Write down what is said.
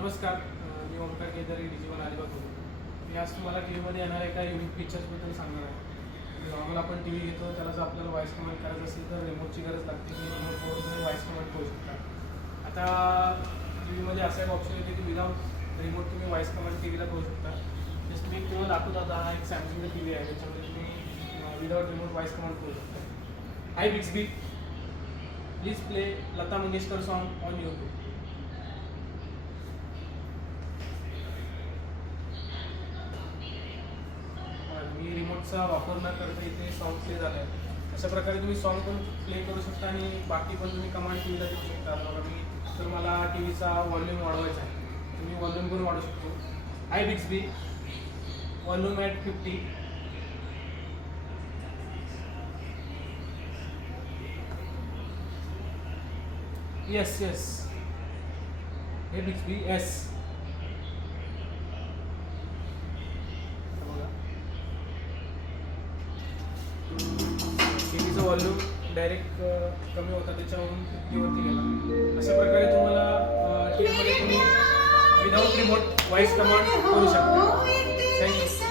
नमस्कार, मी ओमकार केदारी डिजिटल अलिबाग बोलतो. मी आज तुम्हाला टी व्हीमध्ये येणाऱ्या एका युनिक फीचर्सबद्दल सांगणार आहे. नॉर्मल आपण टी व्ही घेतो, त्याला जर आपल्याला व्हॉइस कमांड करायचं असेल तर रिमोटची गरज लागते की रिमोटवरून तुम्ही व्हॉइस कमांड करू शकता. आता टी व्हीमध्ये असा एक ऑप्शन येते की विदाउट रिमोट तुम्ही व्हॉइस कमांड टी व्हीला करू शकता. जस्ट मी तुम्हाला दाखवत आता हा एक सॅमसंगचा टी व्ही आहे, त्याच्यामध्ये तुम्ही विदाउट रिमोट व्हॉइस कमांड करू शकता. Hi Bixby, please play Lata Mangeshkar song on YouTube. मी रिमोटचा वापर न करता इथे सॉन्ग प्ले झाला आहे. अशा प्रकारे तुम्ही सॉन्ग पण प्ले करू शकता आणि बाकी पण तुम्ही कमांड टी व्हीला देऊ शकता. बघा, मी तर मला टी व्हीचा व्हॉल्यूम वाढवायचा आहे, तुम्ही व्हॉल्यूम पण वाढवू शकतो. Hi Bixby, volume at 50. Yes yes, hey Bixby yes. टीव्हीचा व्हॉल्यूम डायरेक्ट कमी होता, त्याच्यावरून 50वरती गेला. अशा प्रकारे तुम्हाला टी व्हीमध्ये तुम्ही विदाउट रिमोट व्हॉइस कमांड करू शकता. थँक्यू.